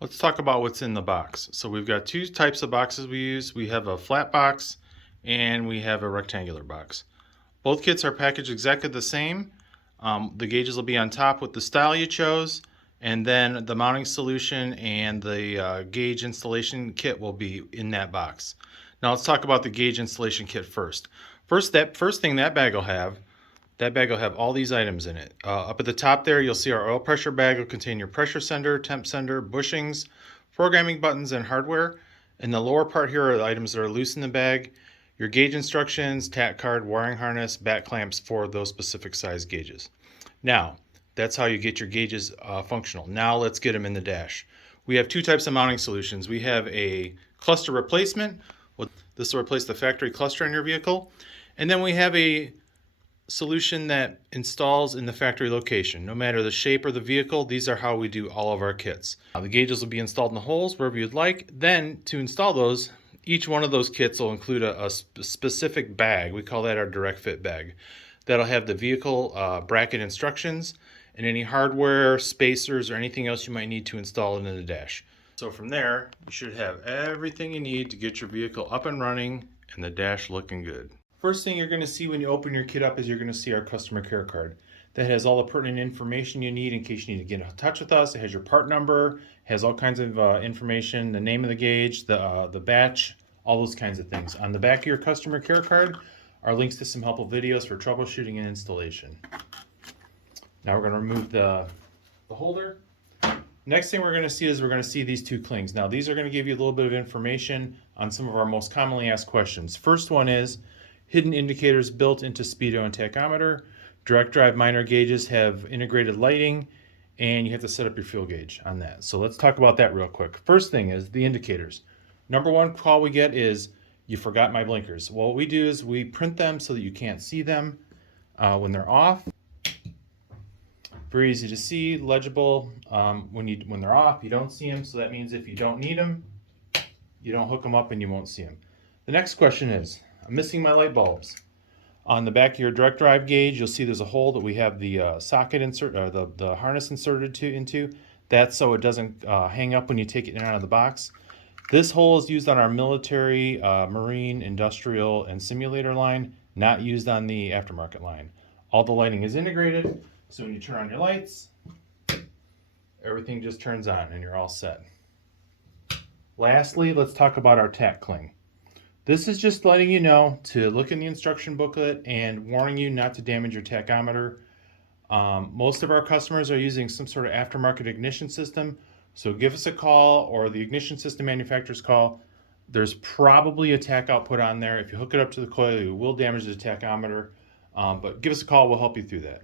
Let's talk about what's in the box. So we've got two types of boxes we use. We have a flat box and we have a rectangular box. Both kits are packaged exactly the same. The gauges will be on top with the style you chose, and then the mounting solution and the gauge installation kit will be in that box. Now let's talk about the gauge installation kit first. First thing that bag will have all these items in it. Up at the top there, you'll see our oil pressure bag will contain your pressure sender, temp sender, bushings, programming buttons, and hardware. In the lower part here are the items that are loose in the bag. Your gauge instructions, tack card, wiring harness, back clamps for those specific size gauges. Now, that's how you get your gauges functional. Now let's get them in the dash. We have two types of mounting solutions. We have a cluster replacement. This will replace the factory cluster in your vehicle. And then we have a solution that installs in the factory location. No matter the shape or the vehicle, these are how we do all of our kits. The gauges will be installed in the holes wherever you'd like. Then to install those, each one of those kits will include a specific bag. We call that our direct fit bag. That'll have the vehicle bracket instructions and any hardware, spacers, or anything else you might need to install into the dash. So from there, you should have everything you need to get your vehicle up and running and the dash looking good. First thing you're going to see when you open your kit up is you're going to see our customer care card. That has all the pertinent information you need in case you need to get in touch with us. It has your part number, has all kinds of information, the name of the gauge, the batch, all those kinds of things. On the back of your customer care card are links to some helpful videos for troubleshooting and installation. Now we're going to remove the holder. Next thing we're going to see is we're going to see these two clings. Now these are going to give you a little bit of information on some of our most commonly asked questions. First one is hidden indicators built into speedo and tachometer. Direct drive minor gauges have integrated lighting, and you have to set up your fuel gauge on that. So let's talk about that real quick. First thing is the indicators. Number one call we get is, you forgot my blinkers. Well, what we do is we print them so that you can't see them when they're off. Very easy to see, legible. When they're off, you don't see them, so that means if you don't need them, you don't hook them up and you won't see them. The next question is, I'm missing my light bulbs. On the back of your direct drive gauge, you'll see there's a hole that we have the socket insert, or the harness inserted into. That's so it doesn't hang up when you take it in and out of the box. This hole is used on our military, marine, industrial, and simulator line, not used on the aftermarket line. All the lighting is integrated, so when you turn on your lights, everything just turns on and you're all set. Lastly, let's talk about our tack cling. This is just letting you know to look in the instruction booklet and warning you not to damage your tachometer. Most of our customers are using some sort of aftermarket ignition system, so give us a call or the ignition system manufacturer's call. There's probably a tach output on there. If you hook it up to the coil, you will damage the tachometer, but give us a call, we'll help you through that.